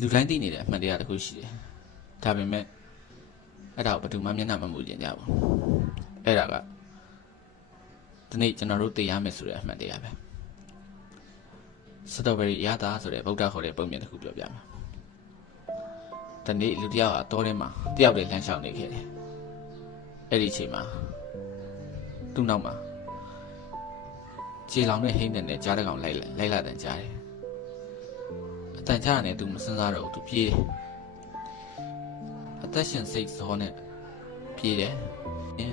လူတိုင်းသိနေတဲ့အမှန်တရားတစ်ခုရှိတယ်ဒါပေမဲ့အဲ့ဒါကိုဘယ်သူမှမျက်နှာမမူကျင်ကြဘူးအဲ့ဒါကဒီနေ့ကျွန်တော်တို့သိရမယ်ဆိုတဲ့အမှန်တရားပဲစတော်ဘယ်ရီရတာဆိုတဲ့ဗုဒ္ဓခေါ်တဲ့ပုံမြင်တစ်ခုပြောပြမယ်ဒီနေ့လူတစ်ယောက်အတော်ထဲမှာတယောက်တည်းလမ်းလျှောက်နေခဲ့တယ်အဲ့ဒီအချိန်မှာသူ့နောက်မှာခြေလောင်နဲ့ဟိန်းတဲ့ကြားတစ်ကောင်လိုက်လာတဲ့ကြားတယ်အတန်ကြားနဲ့သူမစင်စားတော့သူပြေးတယ်အသက်ရှင်စိတ်စောနဲ့ပြေးတယ်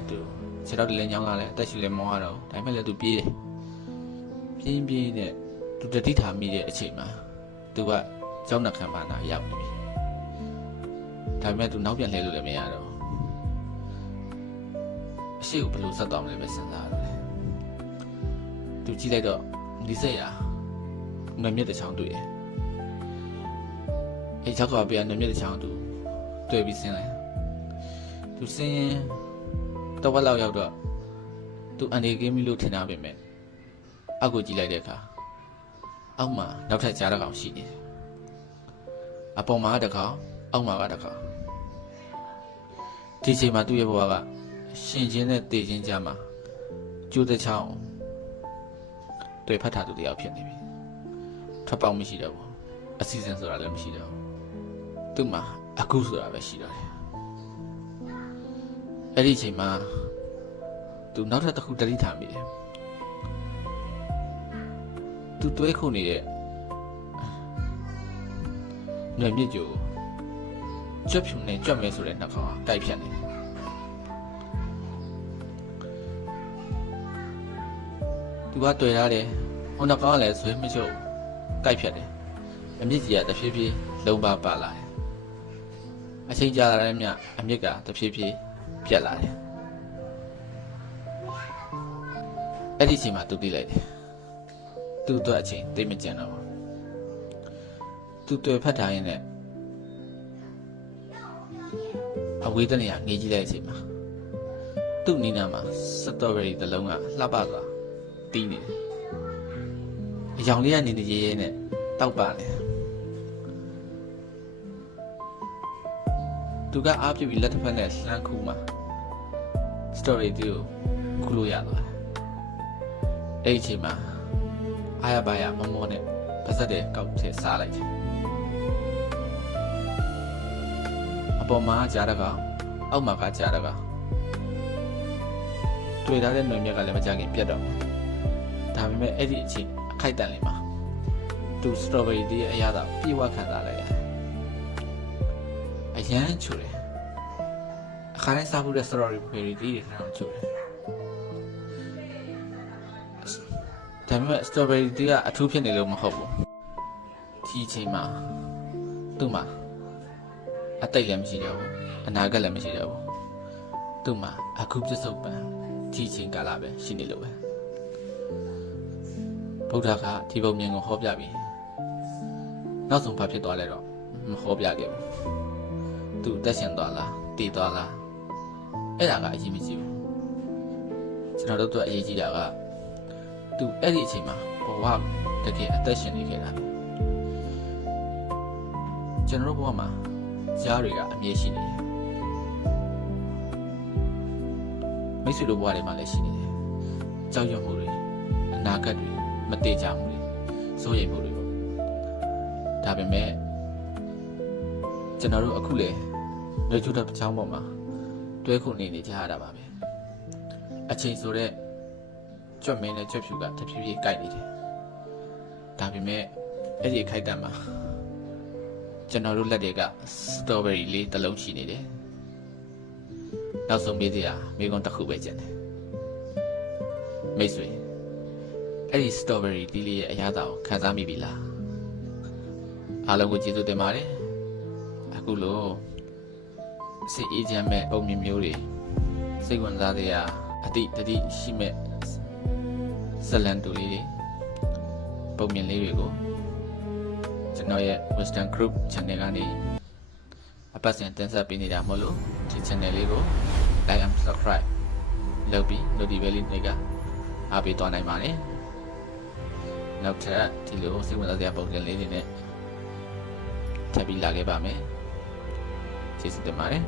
သူခြေတော့လည်းညောင်းလာတယ်အသက်ရှင်လည်းမောရတော့ဒါပေမဲ့လည်းသူပြေးတယ်ပြေးနဲ့သူတတိထားမိတဲ့အချိန်မှာသူကကျောင်းနှခမ်းပါနာရောက်နေပြီဒါပေမဲ့သူနောက်ပြန်လှည့်လို့လည်းမရတော့အရှိကိုဘယ်လိုဆက်သွားမလဲပဲစဉ်းစားရတယ်သူကြည့်လိုက်တော့ဒီစက်ရနမြက်တစ်ချောင်းတွေ့တယ်အဲချောက်ကပြနမြက်တစ်ချောင်းသူတွေ့ပြီးဆင်းလိုက်သူဆင်းရင်တော့ဘက်လောက်ရောက်တော့သူအန်ဒီကင်းမီလို့ထင်တာပဲမဲ့အောက်ကိုကြည့်လိုက်တဲ့အခါအောက်မှာနောက်ထပ်ကြားတစ်ကောင်ရှိနေတယ်အပေါ်မှာတစ်ကောင်အောက်မှာကတစ်ကောင်ဒီချိန်မှာသူ့ရဲ့ဘဝကရှင်ချင်းနဲ့တည်ချင်းကြားမှာကျိုးတစ်ချောင်းတွေ့ဖတ်ထားသူတယောက်ဖြစ်နေပြီထွက်ပေါက်မရှိတော့ဘူးအစီအစဉ်ဆိုတာလည်းမရှိတော့ဘူးသူ့မှာအခုဆိုတာပဲရှိတော့တယ်အဲ့ဒီအချိန်မှာသူနောက်ထပ်တစ်ခုတတိထားမိတယ်သူတွေးခုနေတဲ့ညမြင့်ကျိုးကြွဖြူနဲ့ကြွမဲဆိုတဲ့နှာခေါင်းကတိုက်ဖြတ်နေတယ်သူကတွေ့ရတယ်ဟိုနှာခေါင်းကလည်းဇွဲမချုပ်တိုက်ဖြတ်တယ်အမြင့်ကြီးကတဖြည်းဖြည်းလုံးပါပါလာတယ်အချိန်ကြာလာတဲ့မြအမြင့်ကတဖြည်းဖြည်းပြတ်လာတယ်အဲ့ဒီအချိန်မှာသူသိလိုက်တယ်သူ့အတွက်အချိန်သိမကျန်တော့ဘူးသူတွေ့ဖတ်ထားရင်လည်းအဝေးတနေရငေးကြည့်တဲ့အချိန်မှာသူ့နီးနားမှာစတော်ဘယ်ရီတစ်လုံးကလှပသွားတီးနေတယ်အယောင်လေးကနေနေရဲရဲနဲ့တောက်ပါနေသူကအားပြပြီးလက်တစ်ဖက်နဲ့လှမ်းခုမှာစတော်ရီကိုခုလို့ရသွားတယ်အဲ့ဒီအချိန်မှာအားရပါရမမောနဲ့ပါစက်တဲ့ကောက်ထဲစားလိုက်တယ်အပေါ်မှာကြားတကောင်အောက်မှာကကြားတကောင်တွေ့ထားတဲ့ຫນွေမြက်ကလည်းမကြခင်ပြတ်တော့ဒါပေမဲ့အဲ့ဒီအချိန်အခိုက်တန့်လေးမှာသူစတော်ဘယ်ရီရဲ့အရာသာပြေဝခံစားလိုက်ရတယ်အရန်ချူတယ်အခါတိုင်းစားဖို့တဲ့စတော်ဘယ်ရီတွေတောင်ချူတယ်ဒါပေမဲ့စတော်ဘယ်ရီတွေကအထူးဖြစ်နေလို့မဟုတ်ဘူးဒီအချိန်မှာသူ့မှာအတိတ်လည်းမရှိတော့ဘူးအနာဂတ်လည်းမရှိတော့ဘူးသူ့မှာအခုပြစ္ဆုတ်ပံဒီအချိန်ကာလပဲရှိနေလို့ပဲဗုဒ္ဓကဒီပုံမြင်ကိုဟောပြပြီးနောက်ဆုံးဘာဖြစ်သွားလဲတော့မဟောပြခဲ့ဘူးသူတက်ရှင်သွားလားတည်သွားလားအဲ့ဒါကအရေးမကြီးဘူးကျွန်တော်တို့အရေးကြီးတာကသူအဲ့ဒီအချိန်မှာဘဝတကယ်အသက်ရှင်နေခဲ့တာကျွန်တော်တို့ဘဝမှာကြားတွေကအမြဲရှိနေတယ်မိတ်ဆွေတို့ဘဝတွေမှာလည်းရှိနေတယ်ကြောက်ရွံ့မှုတွေအနာဂတ်တွေမတည်ကြမှုတွေစိုးရိမ်မှုတွေပေါ့ဒါပေမဲ့ကျွန်တော်တို့အခုလေလွယ်ကျူတဲ့ချောင်းပေါ်မှာတွဲခုနေကြရတာပါပဲအချိန်ဆိုတဲ့ကြွက်မင်းနဲ့ကြွက်ဖြူကတဖြည်းဖြည်းကိုက်နေတယ်ဒါပေမဲ့အဲ့ဒီခိုက်တတ်မှာကျွန်တော်တို့လက်တွေကစတော်ဘယ်ရီလေးတစ်လုံးရှိနေတယ်နောက်ဆုံးမေးစရာမိကုန်းတစ်ခုပဲကျန်တယ်မိတ်ဆွေအဲ့ဒီစတော်ဘယ်ရီတီးလေးရဲ့အရာသာကိုခံစားမိပြီလားအားလုံးကိုကျေးဇူးတင်ပါတယ်အခုလို့စိတ်အေးချမ်းမဲ့ပုံမြင်မျိုးတွေစိတ်ဝင်စားစရာအတိတတိရှိမဲ့ဇလန်တူလေးတွေပုံမြင်လေးတွေကိုကျွန်တော်ရဲ့ Western Group Channel ကနေအပတ်စဉ်တင်ဆက်ပေးနေတာမို့လို့ဒီ channel လေးကို like and subscribe လုပ်ပြီး notification တွေကအားပေးသွားနိုင်ပါတယ်နောက်ထပ်ဒီလိုစိတ်ဝင်စားစရာပုံစံလေးတွေနဲ့ ထပ်ပြီးလာခဲ့ပါမယ်ကျေးဇူးတင်ပါတယ်